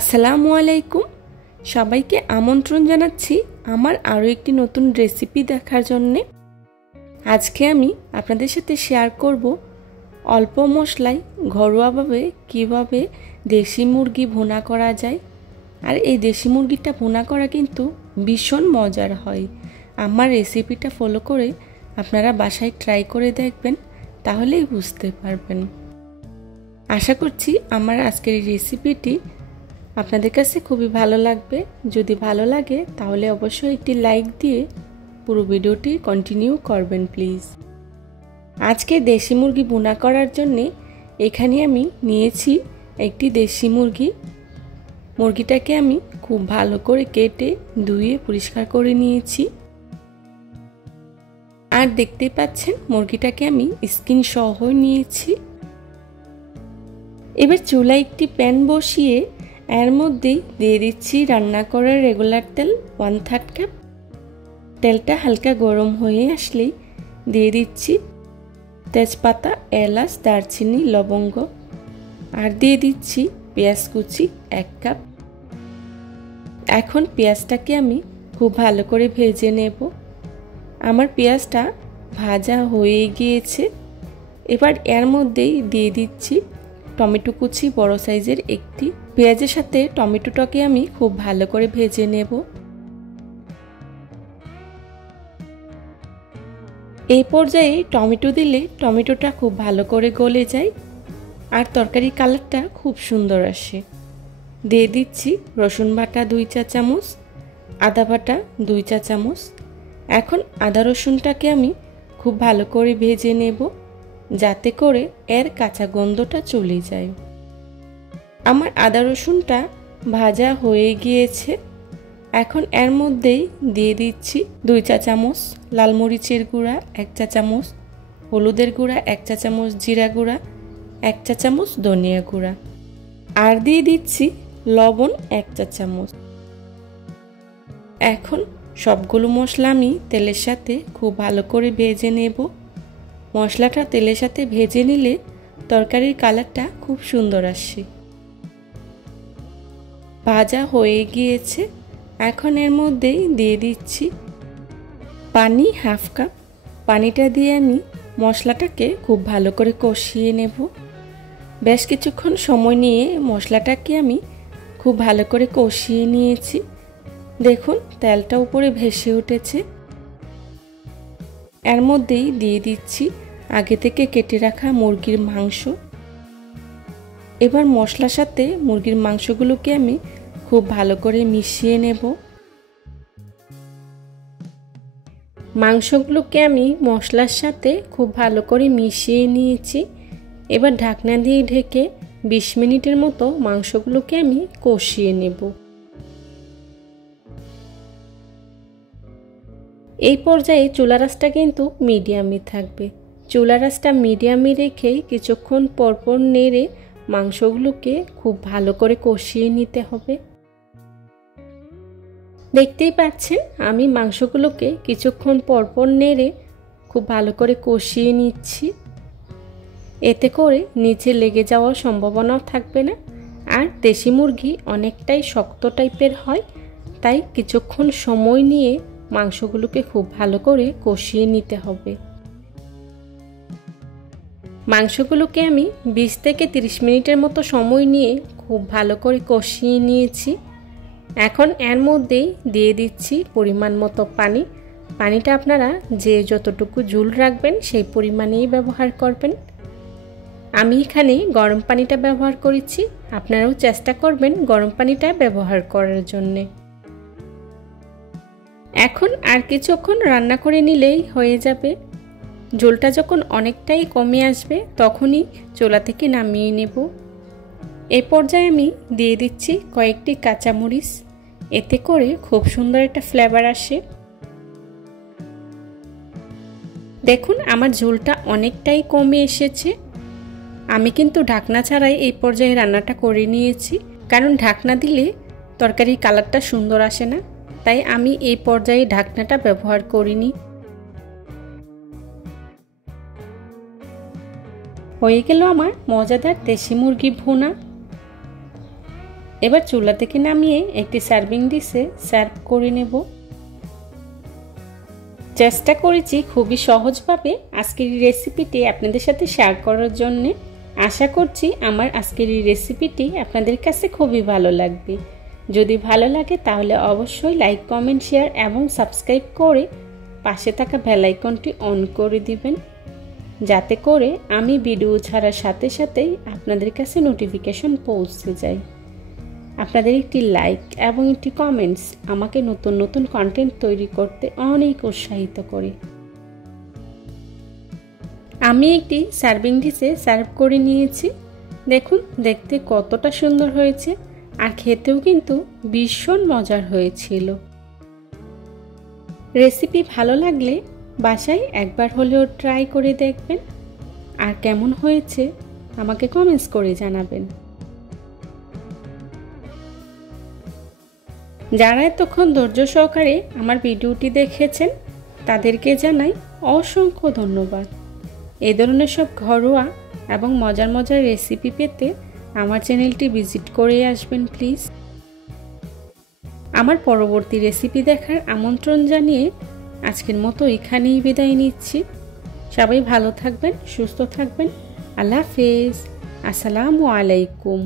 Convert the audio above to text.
আসসালামু আলাইকুম। সবাইকে আমন্ত্রণ জানাচ্ছি আমার আরও একটি নতুন রেসিপি দেখার জন্যে। আজকে আমি আপনাদের সাথে শেয়ার করব অল্প মশলায় ঘরোয়াভাবে কিভাবে দেশি মুরগি ভুনা করা যায়। আর এই দেশি মুরগিটা ভুনা করা কিন্তু ভীষণ মজার হয়। আমার রেসিপিটা ফলো করে আপনারা বাসায় ট্রাই করে দেখবেন, তাহলেই বুঝতে পারবেন। আশা করছি আমার আজকের এই রেসিপিটি আপনাদের কাছে খুবই ভালো লাগবে। যদি ভালো লাগে তাহলে অবশ্যই একটি লাইক দিয়ে পুরো ভিডিওটি কন্টিনিউ করবেন প্লিজ। আজকে দেশি মুরগি ভুনা করার জন্যে এখানে আমি নিয়েছি একটি দেশি মুরগি। মুরগিটাকে আমি খুব ভালো করে কেটে ধুয়ে পরিষ্কার করে নিয়েছি। আর দেখতেই পাচ্ছেন মুরগিটাকে আমি স্কিন সহ নিয়েছি। এবার চুলায় একটি প্যান বসিয়ে এর মধ্যেই দিয়ে দিচ্ছি রান্না করার রেগুলার তেল 1/3 কাপ। তেলটা হালকা গরম হয়ে আসলেই দিয়ে দিচ্ছি তেজপাতা, এলাচ, দারচিনি, লবঙ্গ, আর দিয়ে দিচ্ছি পেঁয়াজ কুচি 1 কাপ। এখন পেঁয়াজটাকে আমি খুব ভালো করে ভেজে নেব। আমার পেঁয়াজটা ভাজা হয়ে গিয়েছে। এবার এর মধ্যেই দিয়ে দিচ্ছি টমেটো কুচি, বড় সাইজের একটি। পেঁয়াজের সাথে টমেটোটাকে আমি খুব ভালো করে ভেজে নেব। এই পর্যায়ে টমেটো দিলে টমেটোটা খুব ভালো করে গলে যায় আর তরকারির কালারটা খুব সুন্দর আসে। দিয়ে দিচ্ছি রসুন বাটা 2 চা চামচ, আদা বাটা 2 চা চামচ। এখন আদা রসুনটাকে আমি খুব ভালো করে ভেজে নেব, যাতে করে এর কাঁচা গন্ধটা চলে যায়। আমার আদা রসুনটা ভাজা হয়ে গিয়েছে। এখন এর মধ্যেই দিয়ে দিচ্ছি 2 চা চামচ লাল মরিচের গুঁড়া, 1 চা চামচ হলুদের গুঁড়া, 1 চা চামচ জিরা গুঁড়া, 1 চা চামচ ধনিয়া গুঁড়া, আর দিয়ে দিচ্ছি লবণ 1 চা চামচ। এখন সবগুলো মশলা আমি তেলের সাথে খুব ভালো করে ভেজে নেব। মশলাটা তেলের সাথে ভেজে নিলে তরকারির কালারটা খুব সুন্দর আসে। ভাজা হয়ে গিয়েছে। এখন এর মধ্যেই দিয়ে দিচ্ছি পানি 1/2 কাপ। পানিটা দিয়ে আমি মশলাটাকে খুব ভালো করে কষিয়ে নেব। বেশ কিছুক্ষণ সময় নিয়ে মশলাটাকে আমি খুব ভালো করে কষিয়ে নিয়েছি। দেখুন তেলটা উপরে ভেসে উঠেছে। এর মধ্যেই দিয়ে দিচ্ছি আগে থেকে কেটে রাখা মুরগির মাংস। এবার মশলার সাথে মুরগির মাংসগুলোকে আমি খুব ভালো করে মিশিয়ে নেব। মাংসগুলোকে আমি মশলার সাথে খুব ভালো করে মিশিয়ে নিয়েছি। এবার ঢাকনা দিয়ে ঢেকে 20 মিনিটের মতো মাংসগুলোকে আমি কষিয়ে নেব। এই পর্যায়ে চুলার আঁচটা কিন্তু মিডিয়ামে থাকবে। চুলার আঁচটা মিডিয়ামে রেখেই কিছুক্ষণ পরপর নেড়ে মাংসগুলোকে খুব ভালো করে কষিয়ে নিতে হবে। দেখতেই পাচ্ছেন আমি মাংসগুলোকে কিছুক্ষণ পরপর নেড়ে খুব ভালো করে কষিয়ে নিচ্ছি। এতে করে নিচে লেগে যাওয়ার সম্ভাবনাও থাকবে না। আর দেশি মুরগি অনেকটাই শক্ত টাইপের হয়, তাই কিছুক্ষণ সময় নিয়ে মাংসগুলোকে খুব ভালো করে কষিয়ে নিতে হবে। মাংসগুলোকে আমি 20 থেকে 30 মিনিটের মতো সময় নিয়ে খুব ভালো করে কষিয়ে নিয়েছি। এখন এর মধ্যেই দিয়ে দিচ্ছি পরিমাণ মতো পানি। পানিটা আপনারা যে যতটুকু ঝোল রাখবেন সেই পরিমাণেই ব্যবহার করবেন। আমি এখানে গরম পানিটা ব্যবহার করেছি, আপনারাও চেষ্টা করবেন গরম পানিটা ব্যবহার করার জন্যে। এখন আর কিছুক্ষণ রান্না করে নিলেই হয়ে যাবে। ঝোলটা যখন অনেকটাই কমে আসবে তখনই চুলা থেকে নামিয়ে নেব। এই পর্যায়ে আমি দিয়ে দিচ্ছি কয়েকটি কাঁচামরিচ। এতে করে খুব সুন্দর একটা ফ্লেভার আসে। দেখুন আমার ঝোলটা অনেকটাই কমে এসেছে। আমি কিন্তু ঢাকনা ছাড়াই এই পর্যায়ে রান্নাটা করে নিয়েছি, কারণ ঢাকনা দিলে তরকারির কালারটা সুন্দর আসে না, তাই আমি এই পর্যায়ে ঢাকনাটা ব্যবহার করিনি। হয়ে গেল আমার মজাদার দেশি মুরগি ভুনা। এবার চুলা থেকে নামিয়ে একটি সার্ভিং ডিশে সার্ভ করে নেব। চেষ্টা করেছি খুবই সহজভাবে আজকের এই রেসিপিটি আপনাদের সাথে শেয়ার করার জন্য। আশা করছি আমার আজকের এই রেসিপিটি আপনাদের কাছে খুবই ভালো লাগবে। যদি ভালো লাগে তাহলে অবশ্যই লাইক, কমেন্ট, শেয়ার এবং সাবস্ক্রাইব করে পাশে থাকা বেল আইকনটি অন করে দিবেন, যাতে করে আমি ভিডিও ছাড়ার সাথে সাথেই আপনাদের কাছে নোটিফিকেশন পৌঁছে যায়। আপনাদের একটি লাইক এবং একটি কমেন্টস আমাকে নতুন নতুন কন্টেন্ট তৈরি করতে অনেক উৎসাহিত করে। আমি একটি সার্ভিং ডিশে সার্ভ করে নিয়েছি। দেখুন দেখতে কতটা সুন্দর হয়েছে, আর খেতেও কিন্তু ভীষণ মজার হয়েছিল। রেসিপি ভালো লাগলে বাসায় একবার হলেও ট্রাই করে দেখবেন, আর কেমন হয়েছে আমাকে কমেন্টস করে জানাবেন। যারা এতক্ষণ ধৈর্য সহকারে আমার ভিডিওটি দেখেছেন তাদেরকে জানাই অসংখ্য ধন্যবাদ। এই ধরনের সব ঘরোয়া এবং মজার মজার রেসিপি পেতে আমার চ্যানেলটি ভিজিট করে আসবেন প্লিজ। আমার পরবর্তী রেসিপি দেখার আমন্ত্রণ জানিয়ে আজকের মতো এখানেই বিদায় নিচ্ছি। সবাই ভালো থাকবেন, সুস্থ থাকবেন। আল্লাহ হাফেজ। আসসালামু আলাইকুম।